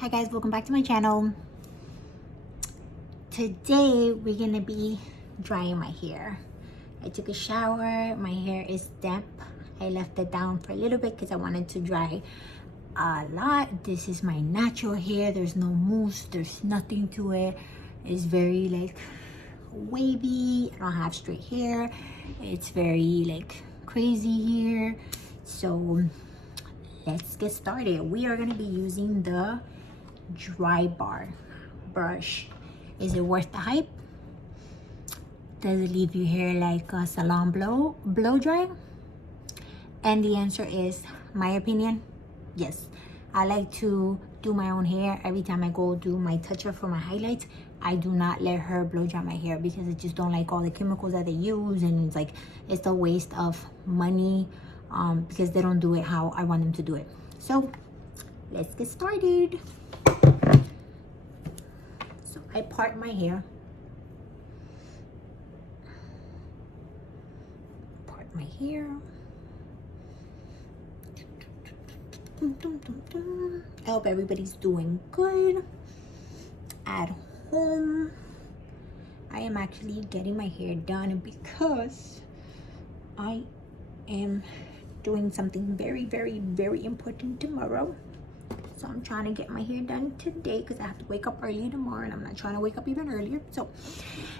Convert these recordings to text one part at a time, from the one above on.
Hi guys, welcome back to my channel. Today we're gonna be drying my hair. I took a shower, my hair is damp. I left it down for a little bit because I wanted to dry a lot. This is my natural hair. There's no mousse, there's nothing to it. It's very like wavy. I don't have straight hair. It's very like crazy here. So let's get started. We are gonna be using the Drybar brush. Is it worth the hype? Does it leave your hair like a salon blow dry? And the answer is, my opinion, yes. I like to do my own hair. Every time I go do my touch up for my highlights, I do not let her blow dry my hair because I just don't like all the chemicals that they use, and it's like it's a waste of money because they don't do it how I want them to do it. So let's get started. So I part my hair. Part my hair. I hope everybody's doing good at home. I am actually getting my hair done because I am doing something very, very, very important tomorrow. So I'm trying to get my hair done today because I have to wake up early tomorrow, and I'm not trying to wake up even earlier. So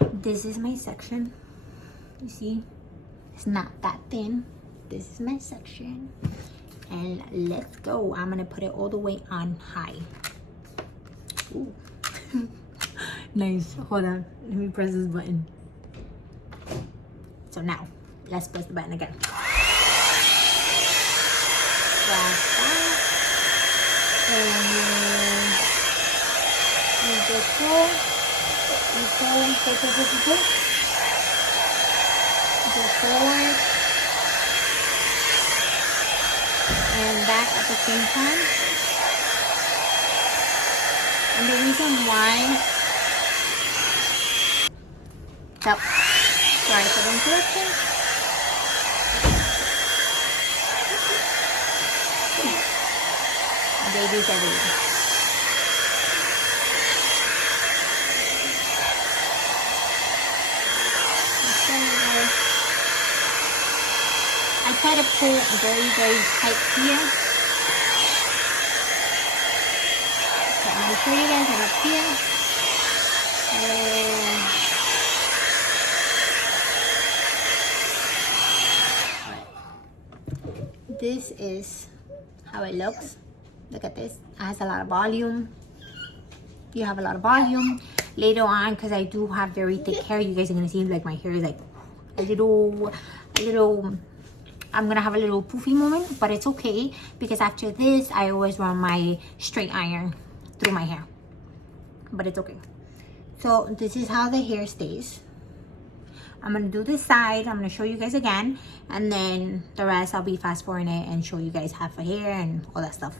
this is my section. You see, it's not that thin. This is my section. And let's go. I'm gonna put it all the way on high. Ooh. Nice. Hold on. Let me press this button. So now, let's press the button again. Press that. And you just pull. You pull. Go forward. And back at the same time. And the reason why, so sorry for the interruption. Babies everywhere. I try to pull very, very tight here. So I'm going to show you guys it up here. This is how it looks. Look at this. It has a lot of volume. You have a lot of volume. Later on, because I do have very thick hair, you guys are going to see like my hair is like a little I'm gonna have a little poofy moment, but it's okay because after this I always run my straight iron through my hair, but it's okay. So this is how the hair stays. I'm gonna do this side. I'm gonna show you guys again, and then the rest I'll be fast forwarding it and show you guys half a hair and all that stuff.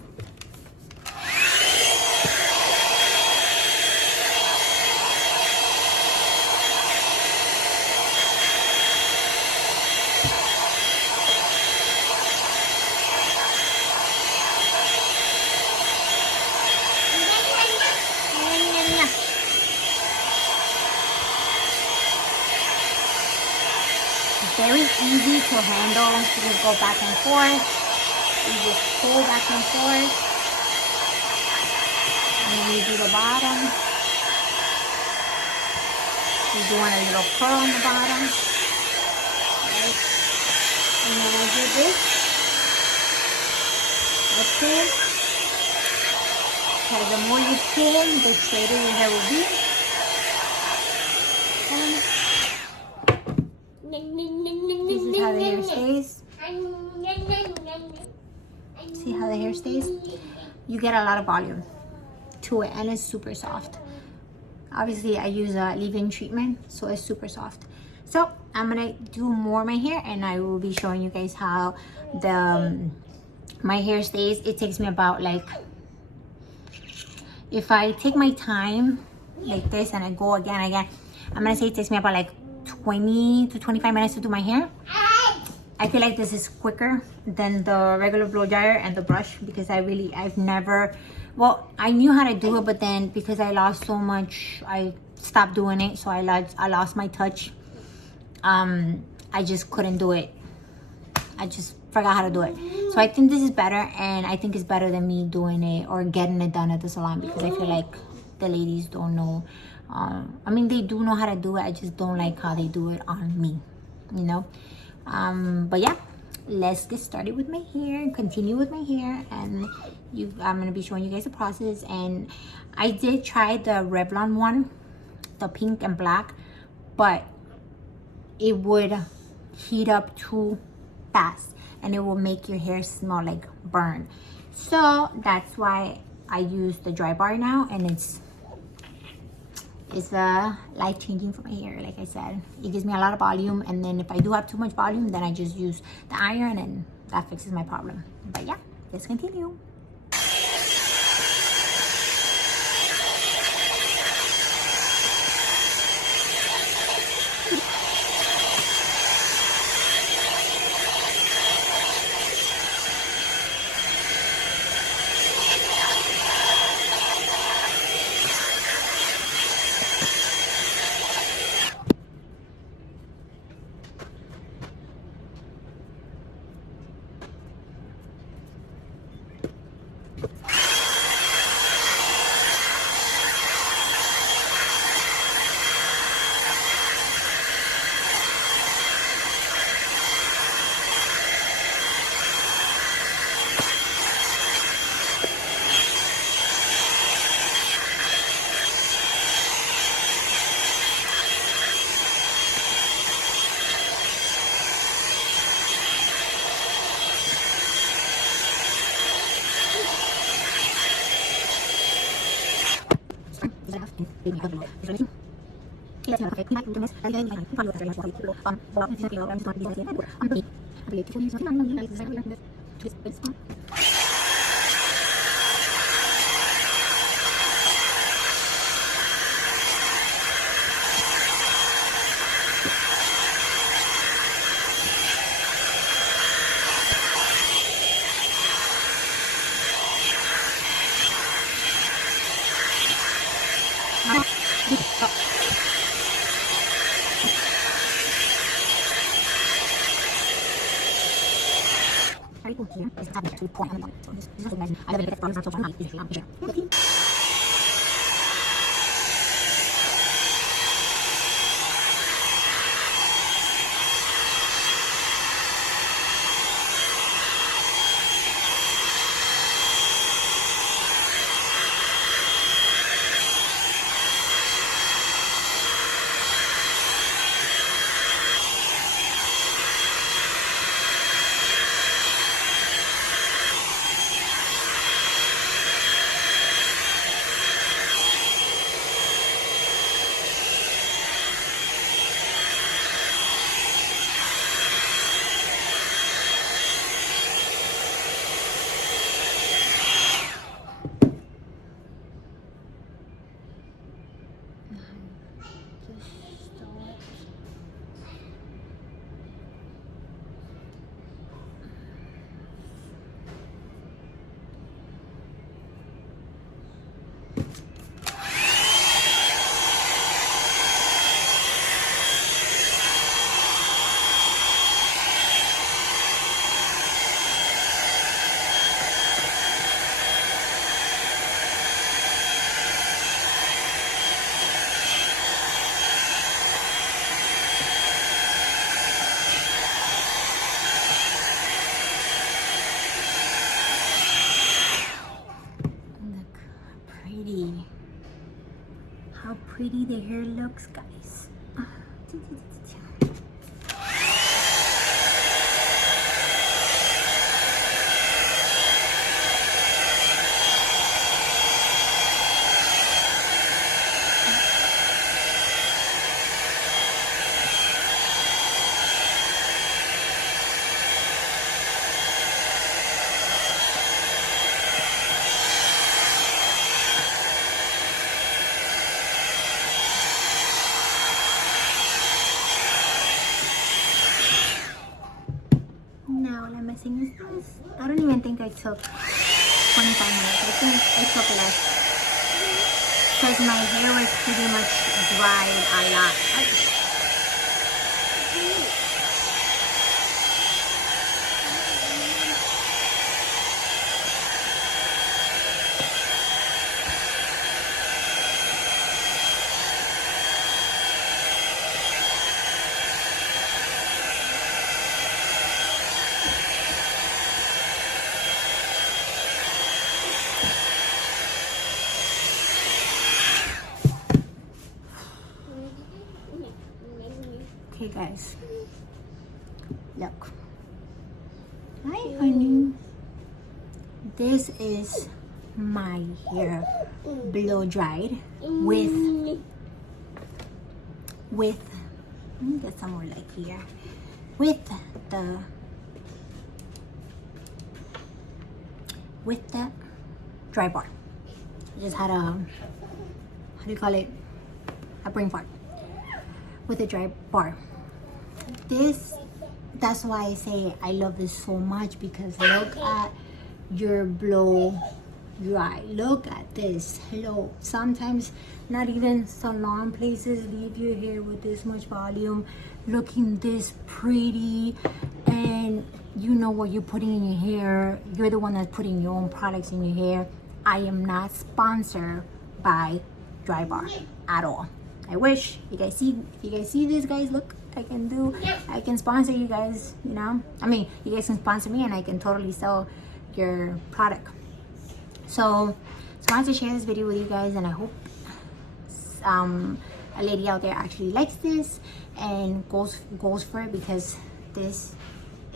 Very easy to handle. You just go back and forth. You just pull back and forth. And then you do the bottom. You do want a little curl on the bottom. Right? And then I do this. That's it. Because the more you pull, the straighter your hair will be. And this is how the hair stays. See how the hair stays? You get a lot of volume to it, and it's super soft. Obviously, I use a leave-in treatment, so it's super soft. So I'm gonna do more of my hair, and I will be showing you guys how my hair stays. It takes me about like, if I take my time like this and I go again, I'm gonna say it takes me about like 20 to 25 minutes to do my hair. I feel like this is quicker than the regular blow dryer and the brush, because I've never, well, I knew how to do it, but then because I lost so much, I stopped doing it. So I lost my touch. I just couldn't do it. I just forgot how to do it. So I think this is better, and I think it's better than me doing it or getting it done at the salon, because I feel like the ladies don't know. I mean, they do know how to do it. I just don't like how they do it on me, you know. But yeah, let's get started with my hair, continue with my hair, and I'm gonna be showing you guys the process. And I did try the Revlon one, the pink and black, but it would heat up too fast and it will make your hair smell like burn. So that's why I use the Drybar now, and it's life-changing for my hair. Like I said, it gives me a lot of volume, and then if I do have too much volume, then I just use the iron and that fixes my problem. But yeah, let's continue. Very cool here. This is actually point on the bottom. So this is imagine. I love it. It's so fun. How pretty the hair looks, guys. took 25 minutes. I think it took less because my hair was pretty much dry a lot. Okay guys, look. Hi honey. This is my hair blow dried with let me get some more light here, with the Drybar. I just had a, how do you call it, a brain fart with a Drybar. That's why I say I love this so much, because look at your blow dry. Look at this. Hello, sometimes not even salon places leave your hair with this much volume, looking this pretty, and you know what you're putting in your hair. You're the one that's putting your own products in your hair. I am not sponsored by Drybar at all. I wish. If you guys see this, guys, look, I can sponsor you guys, you know. I mean, you guys can sponsor me and I can totally sell your product. So I wanted to share this video with you guys, and I hope a lady out there actually likes this and goes for it, because this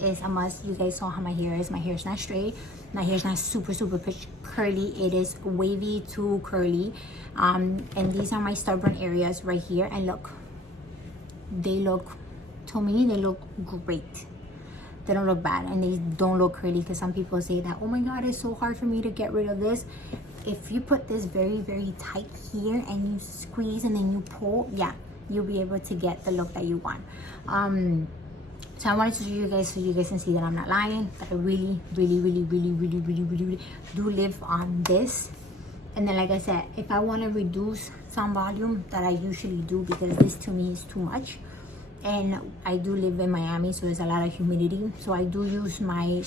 is a must. You guys saw how my hair is. My hair is not straight. My hair is not super pitch curly. It is wavy to curly. And these are my stubborn areas right here. And look, they look, to me, they look great. They don't look bad, and they don't look curly, because some people say that, oh my god, it's so hard for me to get rid of this. If you put this very tight here and you squeeze and then you pull, yeah, you'll be able to get the look that you want. So I wanted to show you guys so you guys can see that I'm not lying, that I really do live on this. And then, like I said, if I want to reduce some volume, that I usually do, because this to me is too much. And I do live in Miami, so there's a lot of humidity. So I do use my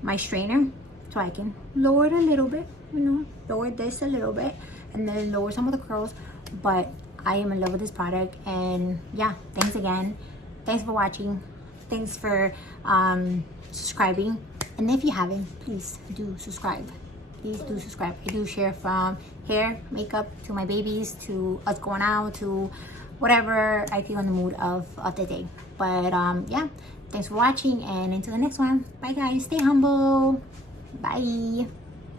my strainer, so I can lower it a little bit, you know, lower this a little bit, and then lower some of the curls. But I am in love with this product, and yeah, thanks again. Thanks for watching. Thanks for subscribing. And if you haven't, please do subscribe. Please do subscribe. I do share from hair, makeup, to my babies, to us going out, to whatever I feel in the mood of the day. But yeah, thanks for watching, and until the next one, bye guys. Stay humble. Bye.